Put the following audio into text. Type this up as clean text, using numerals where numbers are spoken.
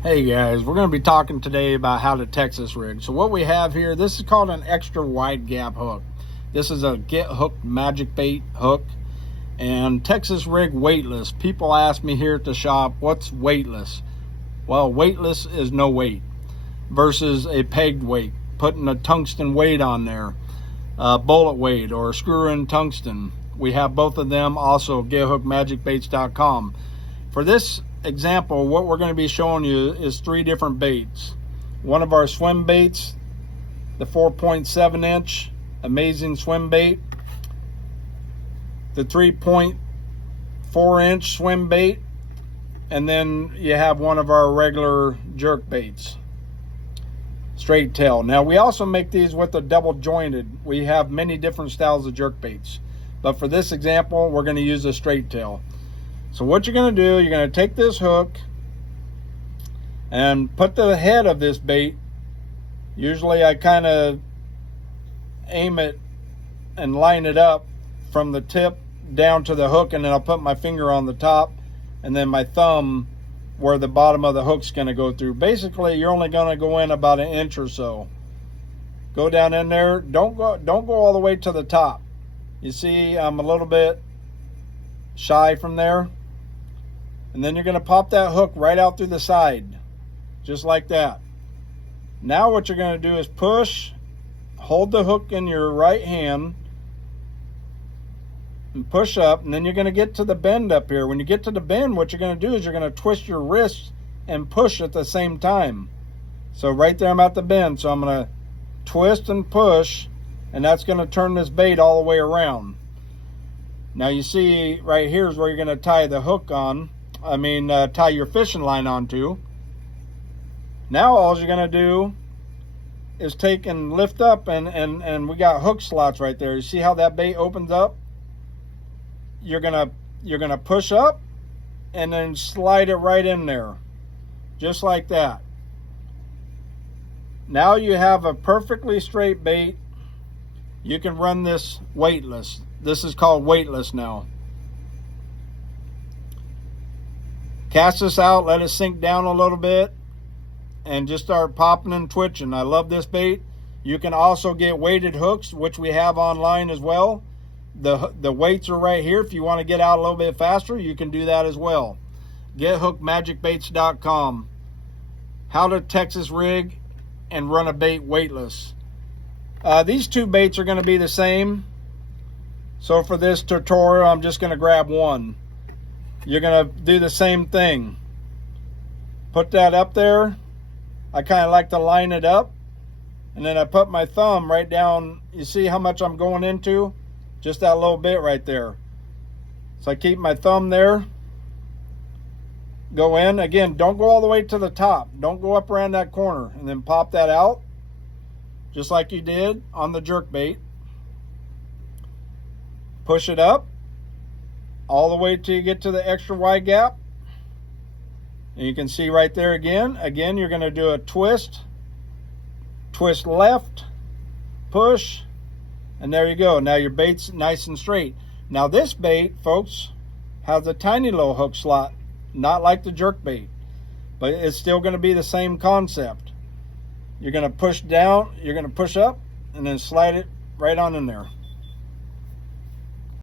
Hey guys, we're going to be talking today about how to Texas rig. So what we have here, this is called an extra wide gap hook. This is a Get Hooked Magic Bait hook and Texas rig weightless. People ask me here at the shop, what's weightless? Well, weightless is no weight versus a pegged weight, putting a tungsten weight on there, a bullet weight or a screw-in tungsten. We have both of them, also gethookedmagicbaits.com. For this example, what we're going to be showing you is 3 different baits. One of our swim baits, the 4.7 inch amazing swim bait, the 3.4 inch swim bait, and then you have one of our regular jerk baits, straight tail. Now we also make these with a double jointed. We have many different styles of jerk baits, but for this example we're going to use a straight tail. So what you're going to do, you're going to take this hook and put the head of this bait. Usually I kind of aim it and line it up from the tip down to the hook, and then I'll put my finger on the top and then my thumb where the bottom of the hook's going to go through. Basically you're only going to go in about 1 inch or so. Go down in there. Don't go all the way to the top. You see I'm a little bit shy from there. And then you're going to pop that hook right out through the side, just like that. Now what you're going to do is push, hold the hook in your right hand, and push up, and then you're going to get to the bend up here. When you get to the bend, what you're going to do is you're going to twist your wrist and push at the same time. So right there I'm at the bend, so I'm going to twist and push, and that's going to turn this bait all the way around. Now you see right here is where you're going to tie the hook on. Tie your fishing line onto. Now all you're going to do is take and lift up, and we got hook slots right there. You see how that bait opens up? You're gonna push up and then slide it right in there, just like that. Now you have a perfectly straight bait. You can run this weightless. This is called weightless now. Cast this out, let it sink down a little bit, and just start popping and twitching. I love this bait. You can also get weighted hooks, which we have online as well. The weights are right here. If you want to get out a little bit faster, you can do that as well. gethookedmagicbaits.com. How to Texas rig and run a bait weightless. These 2 baits are going to be the same. So for this tutorial, I'm just going to grab one. You're going to do the same thing. Put that up there. I kind of like to line it up. And then I put my thumb right down. You see how much I'm going into? Just that little bit right there. So I keep my thumb there. Go in. Again, don't go all the way to the top. Don't go up around that corner. And then pop that out. Just like you did on the jerk bait. Push it up all the way till you get to the extra wide gap. And you can see right there again. Again, you're going to do a twist. Twist left. Push. And there you go. Now your bait's nice and straight. Now this bait, folks, has a tiny little hook slot. Not like the jerk bait. But it's still going to be the same concept. You're going to push down. You're going to push up. And then slide it right on in there.